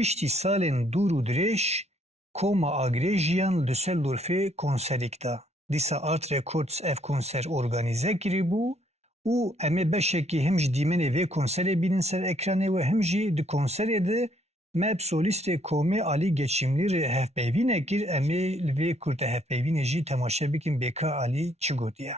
piştî salên dûr û dirêj Koma Agrêjiyan li Düsseldorfê konserek da. Dîsa Art Records ev konser organize kirîbû û em ê beşekî him ji dîmenê vê konserê bînin ser ekranê we him jî di konserê de me solîstê Komê Alî Geçimlî rê hevpeyvîne kir. Em ê li vê kurta hevpeyvînê jî temaşe bikin Bêka Alî çi gotiye.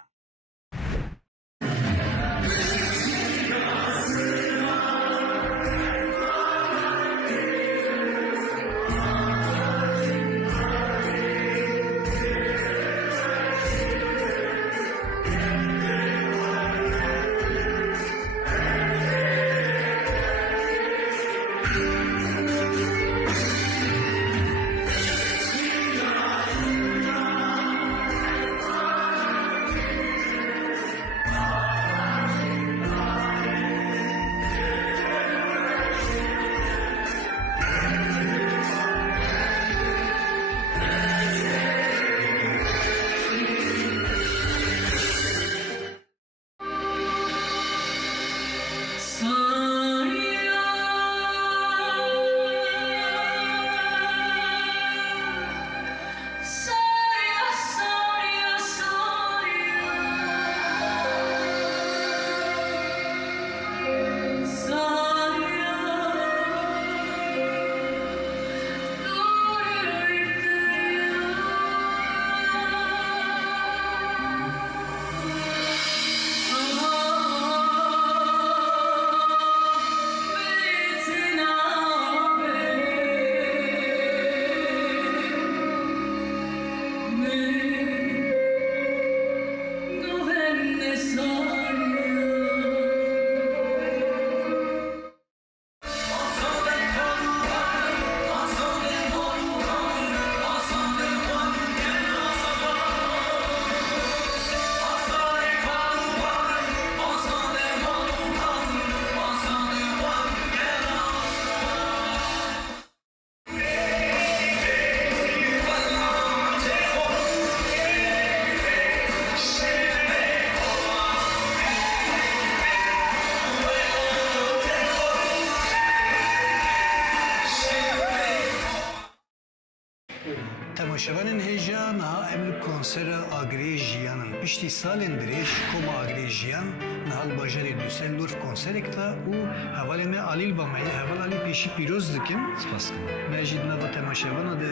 Temaşevanên hêja niha em li konsera Agrêjiyanin piştî salên dirêj Koma Agrêjiyan niha li bajarê Düsseldorf konserek da û hevalê me Alî li ba me ye. Heval Alî pêşî pîroz dikim. Spas dikim. Me jî di nava temaşevana de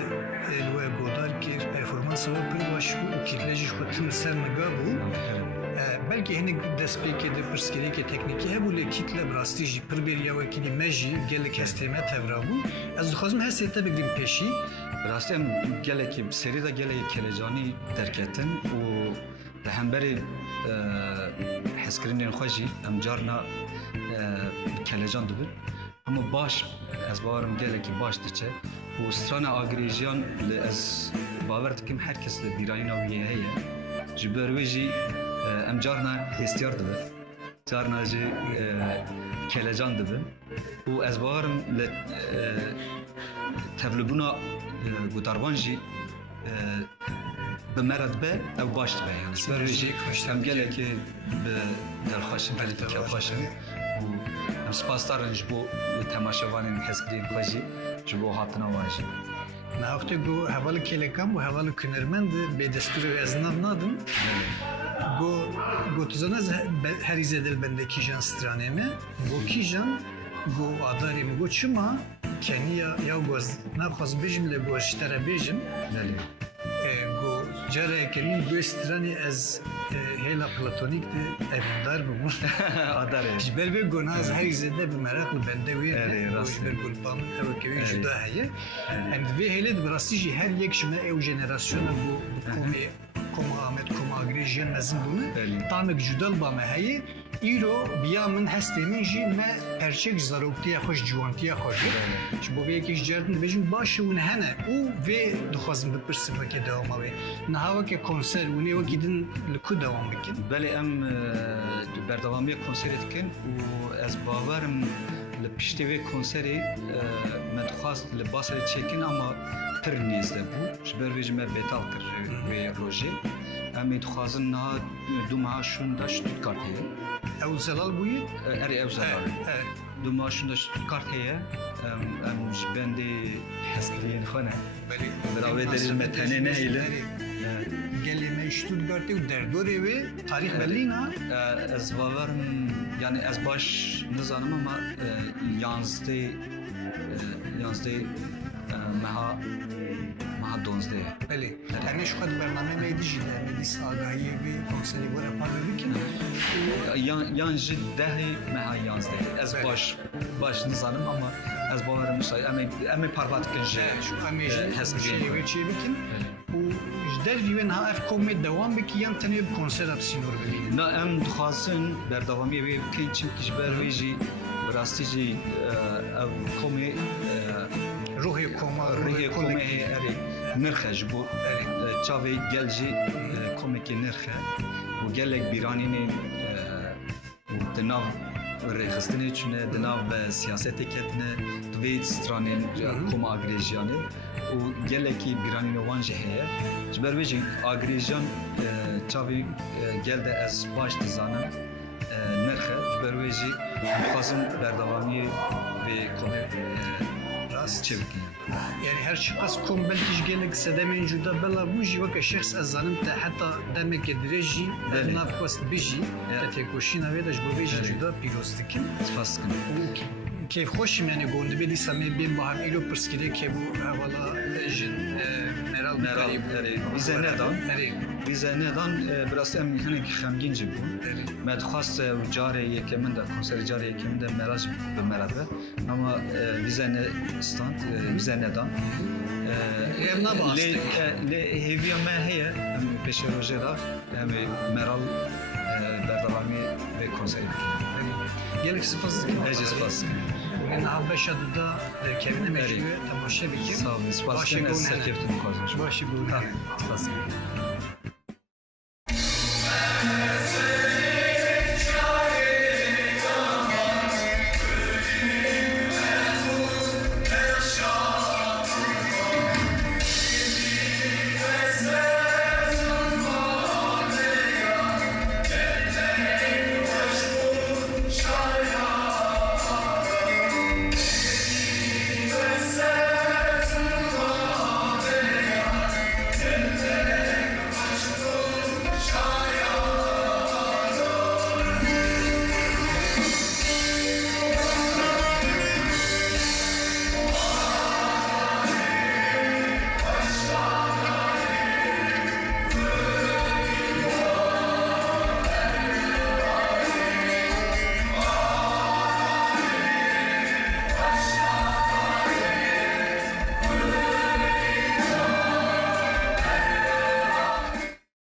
li we godar kir performansa we pir baş bû û kîtle jî xwe tim ser niga bû. Belkî hinek destpêkê de pirsgirêkê teknîkî hebû lê kîtle bi rastî jî pir bêriya wekî me jî gelek hestê me tevra bû. Ez dixwazim hestê te bigrim pêşî. Rastî em gelekî serî da gelekî kelecanî derketin û li hemberî hezkirinên xwe jî em carna kelecan dibin. Hemû baş ez bawerim gelekî baş diçe û strana Agrêjiyan li ez bawer dikim herkes li bîrayîna wî heye. Ji ber wê jî em carna hêstiyar dibin. Carna jî kelecan dibin û ez bawerim li tevlibûna godarvan jî bi me re dibe ew baş dibe. Yani ber wê jî em gelekî bi delxweşin kevxweşin û em spasdarin ji bo temaşevanên hezkirên xwe jî ji bo hatina wan jî. Navxte got hevalê kêlekan û hevalê hunermend bê destûrê ez nav nadim. Got tu zana ez herî zêde li bende kîjan stranê me. Got kîjan got adarê min got çima keniya ya goz naxwaz bêjim lê got ji te re bêjim. Got carekê min got stranê ez hêla platonîk de evîndar bûm. Adarê. Ji ber vê got ez herî zêde bi mereq li bende wê ji ber gulpan evekevî juda heye. Em di vê hêlê de bi rastî jî her yek ji me ew jenerasyona bu Komê Koma Ahmet Koma Agrêjiyan mezin bûne. Tamek juda li ba me heye. Îro biya min hestê min jî me perçek ji zaroktiya xwe ji ciwantiya xwe kir. Ji bo vê yekê ji caritin dibêjim baş hûn hene û vê dixwazim bipirsim vekê dewama wê. Niha weke konser hûnê wekî din li ku dewam bikin? Belê em berdewamiya konserê dikin û ez bawerim li piştî vê konserê me dixwast li Basrê çêkin ama pir nêzde bû. Ji ber wê jî me bêtal kir wê rojê. Em ê dixwazin niha du meha şûn da Stuttgartê ye. Ew zelal bûye? Erê ew zelal. دو ماشون داشت کارت هیه ام بندی حسکرین خانه بله براوی دلیل متنه نه ایله gelime Stuttgart'te u derdore ve tarih belli na از باورم یعنی از باش نزانم اما یانزده مها دونزده beli. Yani şu kadar bername meydi jide, medis agahiye ve konseri bu rapar verirken یانجی دهی مها یانزده از باش نزانم اما از باورم نشای امی پروات کنجه şu amejin حسکرین şey ve şey bikin u derviven ha ev komedi devam beki yan tane bir konser apsinor belli. نه ام دخواستن بردوامی وی کی چیم کش بر ویجی راستی جی کومی Ruhi koma, روی کومی اری نرخه جبو Evet. چاوی گل جی کومی کی نرخه و گلک بیرانین دناو رخصتنی چونه دناو سیاستی کتنه دوی سترانین کوما اگریجیانی و گلکی بیرانین وان جهه جبر ویجی اگریجیان چاوی گل ده از باش دزانم نرخه جبر ویجی خواستم بردوامی ve komi Rast. çevikli. Yani her çıkas kom belki gelek sedemen juda bela bu ji vaka şahs az zanım ta hatta demek edreji Beli. nav kost biji Evet. te koşina ve da bu biji Evet. juda pirostikin. Faskın. Keyf hoşum yani gonde beli sami ben bahar ilo perskide ke bu havala jin meral Meral, bize neden? Evet. Bize neden biraz em hani xemginci bu. Evet. Med xast cari yekemin de konser cari yekemin de meraj be merabe. Ama bize ne stand bize neden? Hem ne bastık? Le heviye me heye em peşe rojeda em meral berdavami ve konser. Gelek sıfaz. Ece faskın. Ben habbeşa da kevine meşri ve tamaşa bikim. Sağ olun. Faskın Başı ez bu ne? serkeftim kazanç. Başı bu ne? Faskın.